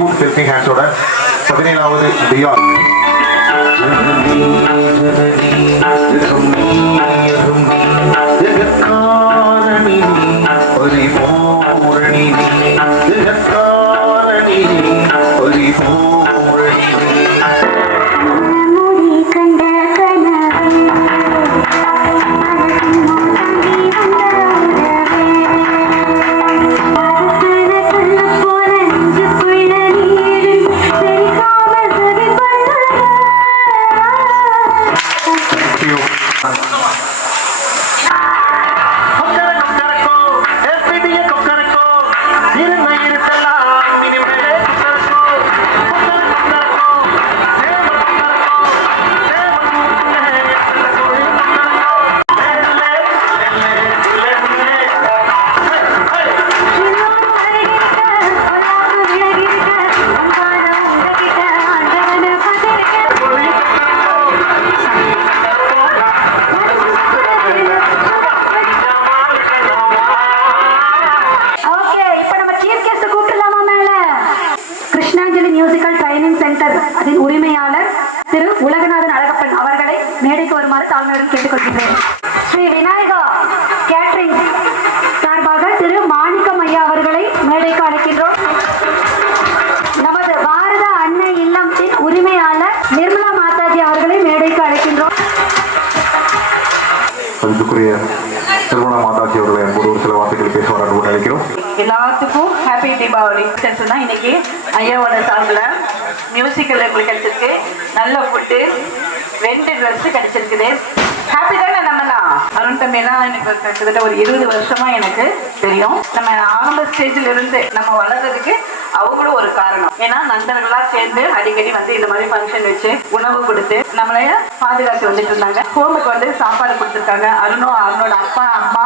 Youth helping ஹேண்ட்ஸோட 17வது TR அதன் உரிமையாளர் திரு உலகநாதன் அழகப்பன் அவர்களை மேடைக்கு வருமாறு தாழ்மையுடன் கேட்டுக்கொள்கிறேன். ஸ்ரீ விநாயகா கேட்டரிங் சார்பாக திரு மாணிக்கம் ஐயா அவர்களை மேடைக்கு அழைக்கின்றோம். நமது பாரத அன்னை இல்லத்தின் உரிமையாளர் நிர்மலா மாதாஜி அவர்களை மேடைக்கு அழைக்கின்றோம். நிர்மலா மாதாஜி அவர்களை ஒரு சில வார்த்தைகள் பேசுவார்கள் நினைக்கிறோம். எல்லாத்துக்கும் ஹாப்பி தீபாவளி. இன்னைக்கு ஐயாவோட சார்பில் மியூசிக்கல் கிடைச்சிருக்கு, நல்ல ஃபுட்டு, 2 ட்ரெஸ் கிடைச்சிருக்குது. ஹாப்பி தானே நம்மலாம். அருண் தம்பிலாம் எனக்கு கிட்டத்தட்ட ஒரு 20 வருஷமா எனக்கு தெரியும். நம்ம ஆரம்ப ஸ்டேஜில் இருந்து நம்ம வளர்றதுக்கு அவங்களும் ஒரு காரணம். ஏன்னா நண்பர்களா சேர்ந்து அடிக்கடி வந்து இந்த மாதிரி ஃபங்க்ஷன் வச்சு உணவு கொடுத்து நம்மளைய பாதுகாத்து வந்துட்டு இருந்தாங்க. ஹோமுக்கு வந்து சாப்பாடு கொடுத்துருக்காங்க. அருணோட அப்பா அம்மா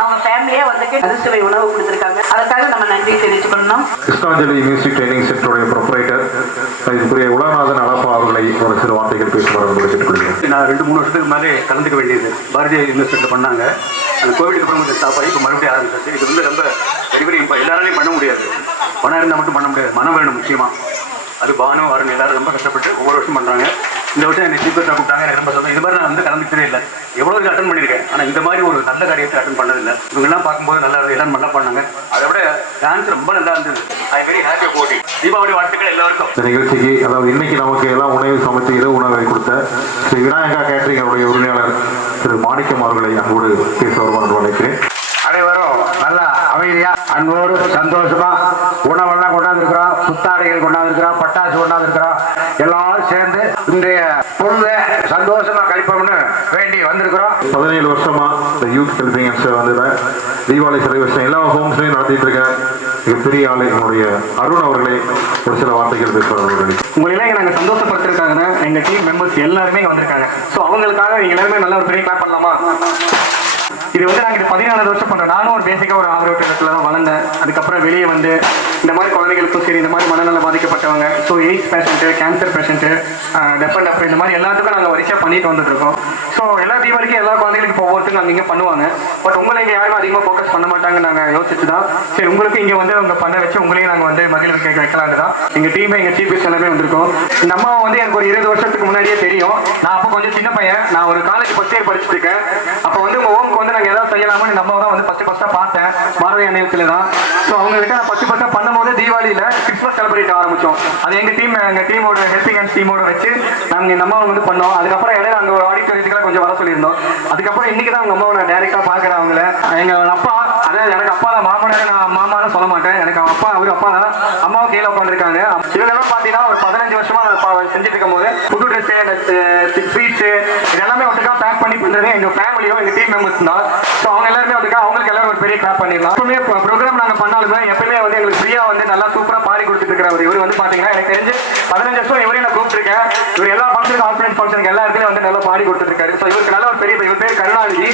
அவங்க ஃபேமிலியே வந்துட்டு அறுசுவை உணவு கொடுத்துருக்காங்க. அதுக்காக நம்ம நன்றி தெரிவிச்சுக்கணும். கிருஷ்ணாஞ்சலி மியூசிக் ட்ரைனிங் சென்டருடைய ப்ரொப்ரைட்டர் இதுக்குரிய உலகநாதன் அழகப்பா அவர்களை ஒரு சில வார்த்தைகள் பேசுவார்கள் கேட்டுக்கொள்கிறேன். நான் 2-3 வருஷத்துக்கு முன்னாடி கலந்துக்க வேண்டியது பாரதிய யூனிவர்சிட்டியில் பண்ணாங்க. அந்த கோவிடுக்கு அப்புறம் கொஞ்சம் ஸ்டாப் ஆகி இப்போ மறுபடியும் ஆரம்பிச்சு. இது வந்து ரொம்ப வெரி இப்போ எல்லாராலையும் பண்ண முடியாது. பணம் இருந்தால் மட்டும் பண்ண முடியாது, மனம் வேணும் முக்கியமாக. அது பானம் வரணும், எல்லாரும் ரொம்ப கஷ்டப்பட்டு ஒவ்வொரு வருஷம் பண்ணுறாங்க. இந்த வருஷம் என்னை சீக்கிரட்டாக கூப்பிட்டாங்க. எனக்கு ரொம்ப சொல்லுங்கள். இது மாதிரி நான் வந்து கலந்துக்கிட்டே இல்லை. எவ்வளோ இது அட்டன் பண்ணியிருக்கேன், ஆனால் இந்த மாதிரி ஒரு நல்ல காரியத்தை அட்டன் பண்ணதில்லை. இவங்கெல்லாம் பார்க்கும்போது நல்லா எல்லாம் நல்லா பண்ணாங்க. அதை விட டான்ஸ் ரொம்ப நல்லா இருந்தது. ஐ வெரி ஹாப்பி போட்டி. தீபாவளி வாழ்த்துக்கள் எல்லாருக்கும். இந்த நிகழ்ச்சிக்கு அதாவது இன்னைக்கு நமக்கு எல்லாம் உணவு சமைத்து இரவு உணவை கொடுத்த ஸ்ரீ விநாயகா கேட்டரிங் அவருடைய உரிமையாளர் திரு மாணிக்கம் அவர்களை அன்போடு பேச வருமாறு நினைக்கிறேன். அனைவரும் நல்லா அமைதியா அன்போடு சந்தோஷமா உணவெல்லாம் கொண்டாந்துருக்கிறோம், புத்தாடைகள் கொண்டாந்துருக்கிறோம், பட்டாசு கொண்டாந்துருக்கிறோம். எல்லாரும் சேர்ந்து இன்றைய பொழுது சந்தோஷமா கழிப்போம்னு வேண்டி வந்திருக்கிறோம். 17 வருஷமா இந்த யூத் ஹெல்பிங் வந்து தீபாவளி செலிப்ரேஷன் எல்லா ஹோம்ஸ்லையும் நடத்திட்டு இருக்க மிகப்பெரிய ஆளு என்னுடைய அருண் அவர்களை ஒரு சில வார்த்தைகள் பேசுவார்கள். உங்களெல்லாம் நாங்கள் சந்தோஷப்படுத்திருக்காங்கன்னா எங்கள் டீம் மெம்பர்ஸ் எல்லாருமே வந்திருக்காங்க. ஸோ அவங்களுக்காக நீங்கள் எல்லாருமே நல்ல ஒரு பெரிய கிளாப் பண்ணலாமா? இது வந்து நாங்கள் இது 14 வருஷம் பண்ணுறோம். நானும் ஒரு பேசிக்காக ஒரு ஆரோக்கியத்தில் தான் வளர்ந்தேன். அதுக்கப்புறம் வெளியே வந்து இந்த மாதிரி குழந்தைகளுக்கும் சரி, இந்த மாதிரி மனநல பாதிக்கப்பட்டவங்க, so AIDS patient, cancer patient, டெஃபன் அப்புறம் இந்த மாதிரி எல்லாத்துக்கும் நாங்கள் வரிசையாக பண்ணிட்டு வந்துட்டுருக்கோம். ஸோ எல்லா தீபாவளிக்கும் எல்லா குழந்தைகளுக்கும் இப்போ ஒவ்வொருத்தருக்கும் அங்கே இங்கே பண்ணுவாங்க. பட் உங்களை இங்கே யாரும் அதிகமாக ஃபோக்கஸ் பண்ண மாட்டாங்க. நாங்கள் யோசிச்சு தான் சரி உங்களுக்கு இங்கே வந்து அவங்க பண்ண வச்சு உங்களையும் நாங்கள் வந்து மகிழ்வு கேட்க வைக்கலான்னு தான் எங்கள் டீமே எங்கள் சீஃப் கெஸ்ட் எல்லாமே வந்திருக்கோம். இந்த அம்மா வந்து எனக்கு ஒரு 20 வருஷத்துக்கு முன்னாடியே தெரியும். நான் அப்போ கொஞ்சம் சின்ன பையன். நான் ஒரு காலேஜ் ஃபர்ஸ்ட் இயர் படிச்சுட்டு இருக்கேன். அப்போ வந்து உங்கள் ஹோமுக்கு வந்து நாங்கள் ஏதாவது செய்யலாமான்னு நம்ம தான் வந்து ஃபஸ்ட்டாக பார்த்தேன் பாரதி அன்னையத்தில் தான். ஸோ அவங்ககிட்ட நான் ஃபஸ்ட்டாக பண்ணும்போது தீபாவளியில் கிறிஸ்மஸ் செலிப்ரேட் ஆரம்பித்தோம். அது எங்கள் டீமோட ஹெல்பிங் ஹேண்ட்ஸ் டீமோட வச்சு நாங்கள் இந்த அம்மாவை வந்து பண்ணோம். அதுக்கப்புறம் இடையில அங்கே ஒரு ஆடிட்டோரியத்துக்குலாம் கொஞ்சம் வர சொல்லியிருந்தோம். அதுக்கப்புறம் இன்னைக்கு தான் உங்கள் அம்மாவை நான் டேரெக்டாக பார்க்குறேன். அவங்கள எங்கள் அப்பா, அதாவது எனக்கு அப்பா தான், நான் மாமான்னு சொல்ல மாட்டேன். எனக்கு அப்பா, அவர் அப்பா தான். அம்மாவும் கீழே உட்காந்துருக்காங்க. இவங்கெல்லாம் பார்த்தீங்கன்னா ஒரு 15 வருஷமா செஞ்சுட்டு இருக்கும் போது புது ட்ரெஸ்ஸு, ஸ்வீட்ஸு இதெல்லாமே ஒட்டுக்காக பேக் பண்ணி பண்ணுறது எங்கள் ஃபேமிலியும் எங்கள் டீம் மெம்பர்ஸ் தான். ஸோ அவங்க எல்லாருமே ஒட்டுக்கா அவங்களுக்கு எல்லாரும் ஒரு பெரிய கிளாப் பண்ணிடலாம். எப்பவுமே ப்ரோக்ராம் நாங்கள் பண்ணாலுமே எப்பவுமே வந்து எங்களுக்கு ஃப்ரீயாக வந்து நல்லா சூப்பராக பாடி கொடுத்துட்டு இருக்கிறவர். இவர் வந்து பார்த்தீங்கன்னா எனக்கு தெரிஞ்சு 15 வருஷம் இவரையும் நான் கூப்பிட்டுருக்கேன். இவர் எல்லா ஃபங்க்ஷனுக்கு ஆர்கனைஸ் ஃபங்க்ஷனுக்கு எல்லா இடத்துலையும் வந்து நல்லா பாடி கொடுத்துருக்காரு. ஸோ இவருக்கு நல்ல ஒரு பெரிய, இவர் பேர் கருணாநிதி.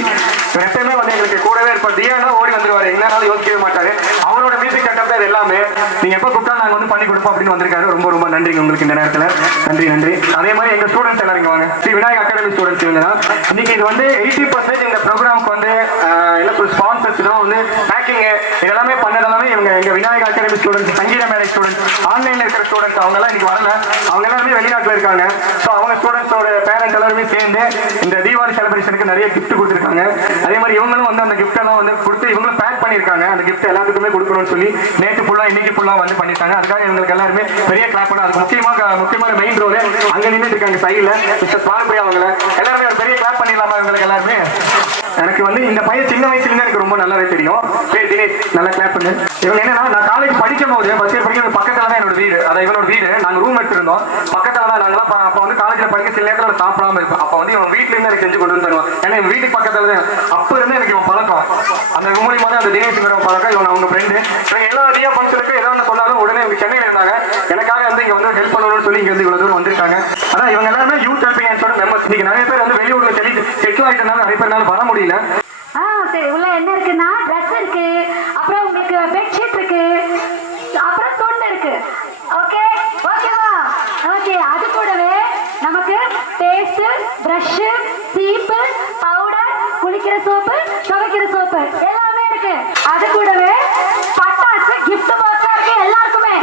இவர் எப்பயுமே வந்து எங்களுக்கு கூடவே இருப்பார். தியானா ஓடி வந்துருவார், எங்களாலும் யோசிக்கவே மாட்டாரு. அவரோட மியூசிக் செட்டப் இது எல்லாமே நீங்க எப்போ கூப்பிட்டா நாங்கள் வந்து பண்ணி கொடுப்போம் அப்படின்னு வந்திருக்காரு. ரொம்ப ரொம்ப நன்றிங்க உங்களுக்கு இந்த நேரத்தில். நன்றி. அதே மாதிரி எங்க ஸ்டூடெண்ட்ஸ் எல்லாரும் இங்க வாங்க. ஸ்ரீ விநாயகா அகாடமி ஸ்டூடெண்ட்ஸ் இவங்க தான். இன்னைக்கு இது வந்து 80% இந்த ப்ரோக்ராமுக்கு வந்து என்ன ஸ்பான்சர்ஸ் தான் வந்து பேக்கிங் இதெல்லாமே பண்ணதெல்லாமே எங்க விநாயகா அகாடமி ஸ்டூடெண்ட்ஸ், சங்கீத மேலை ஸ்டூடெண்ட்ஸ், ஆன்லைன்ல இருக்கிற ஸ்டூடெண்ட்ஸ் அவங்க எல்லாம் இன்னைக்கு வரல. அவங்க எல்லாருமே வெளிநாட்டுல இருக்காங்க. ஸோ அவங்க ஸ்டூடெண்ட்ஸோட பேரண்ட்ஸ் எல்லாருமே சேர்ந்து இந்த தீபாவளி செலிப்ரேஷனுக்கு நிறைய கிஃப்ட் கொடுத்துருக்காங்க. அதே மாதிரி இவங்களும் வந்து அந்த கிஃப்ட் எல்லாம் வந்து கொடுத்து இவங்களும் பேக் பண்ணியிருக்காங்க. அந்த கிஃப்ட் எல்லாத்துக்குமே கொடுக்கணும்னு சொல்லி நேற்று ஃபுல்லா இன்னைக்கு ஃபுல்லா வந்து பண்ணிருக்காங்க. அதுக்காக இவங்களுக்கு எல்லாருமே பெரிய கிளாப் பண்ண. அதுக்கு முக்கியமான மெயின் ரோல் அங்க நின்றுட்டு இருக்காங்க சைடுல மிஸ்டர் ஸ்வாமிபிரியா அவங்கள எல்லாருமே ஒரு பெரிய கிளாப் பண்ணிடலாமா இவங்களுக்கு எல்லாருமே. எனக்கு வந்து இந்த பையன் சின்ன வயசுல இருந்து எனக்கு ரொம்ப நல்லாவே தெரியும். தினேஷ் நல்லா கிளாப் பண்ணு. இவங்க என்னன்னா நான் காலேஜ் படிக்கும் போது ஃபர்ஸ்ட் இயர் படிக்கும் பக்கத்துல தான் என்னோட வீடு, அதான் இவனோட வீடு. நாங்க ரூம் எடுத்திருந்தோம் பக்கத்துல தான். நாங்களாம் அப்ப வந்து காலேஜ்ல படிக்க சில நேரத்துல சாப்பிடாம இருப்போம். அப்ப வந்து இவன் வீட்டுல இருந்து எனக்கு செஞ்சு கொண்டு வந்து தருவான். ஏன்னா என் வீட்டுக்கு பக்கத்துல தான். அப்ப இருந்து எனக்கு இவன் பழக்கம். அந்த மூலியமா தான் அந்த தினேஷ்ங்கிற பழக்கம். இவன் அவங்க ஃப்ரெண்டு. எல்லா அதிக ஃபங்க்ஷனுக்கு ஏதாவது சொன்னாலும் உடனே இவங்க சென்னையில இருந்தாங்க. எனக்காக வந்து இங்க வந்து ஹெல்ப் பண்ணணும்னு சொல்லி இங்க வந்து இவ்வளவு தூரம் வந்திருக்காங்க. அதான் இவங்க எல்லாருமே யூத் ஹெல்பிங் ஹேண்ட்ஸோட மெம்பர்ஸ். இன்னைக்கு நிறைய பேர் வந்து வெளியூர்ல செட்டில் ஆயிட்டனால நிறைய பேர்னால வர முடியல. சரி, உள்ள என்ன இருக்குன்னா ட்ரெஸ் இருக்கு, அப்புறம் உங்களுக்கு பெட்ஷீட் இருக்கு, அப்புறம் துண்டு இருக்கு. ஓகேவா? ஓகே. அது கூடவே நமக்கு பேஸ்ட், பிரஷ், சீப்பு, பவுடர், குளிக்கிற சோப்பு, துவைக்கிற சோப்பு எல்லாமே இருக்கு. அது கூடவே பட்டாசு கிஃப்ட் பாக்ஸா இருக்கு எல்லாருக்குமே.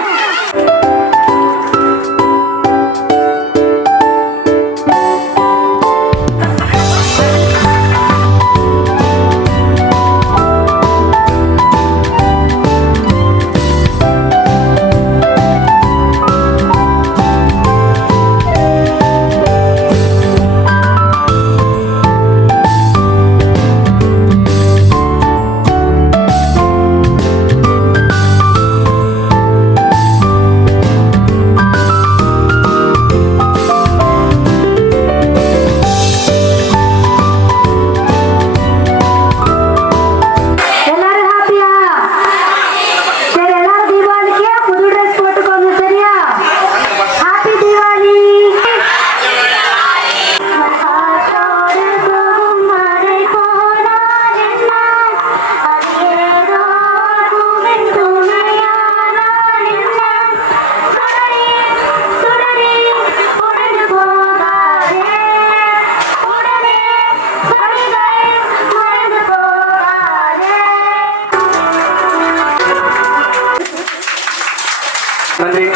நன்றி.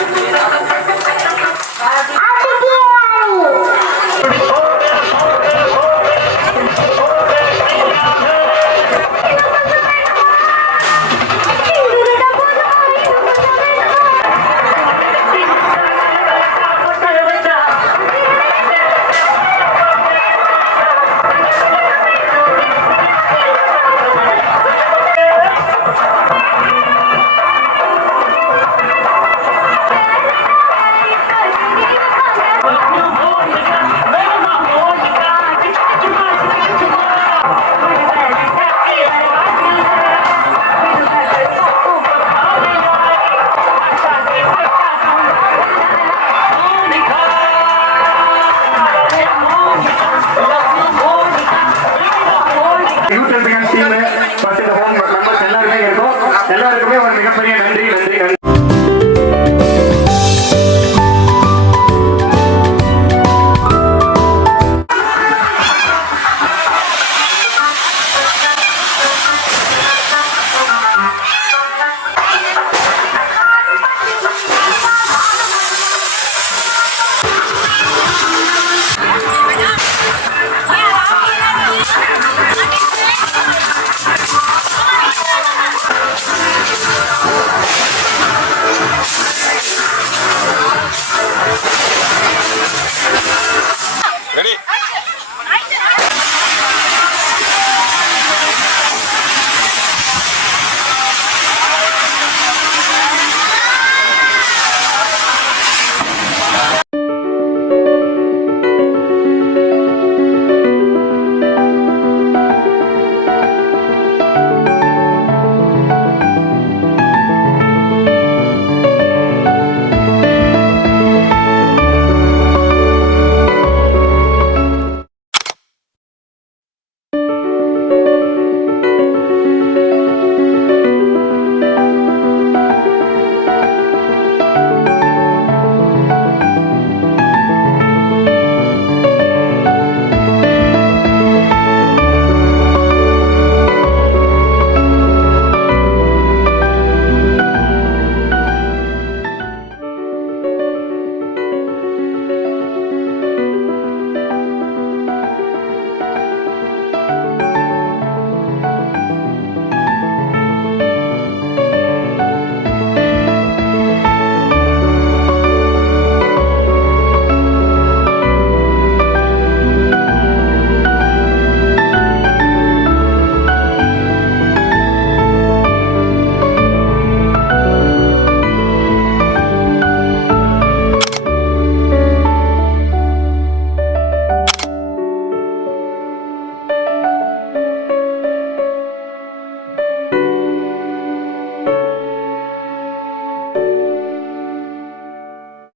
Youth helping hands team first இந்த ஹோம் மெம்பர்ஸ் எல்லாருமே இருக்கும். எல்லாருக்குமே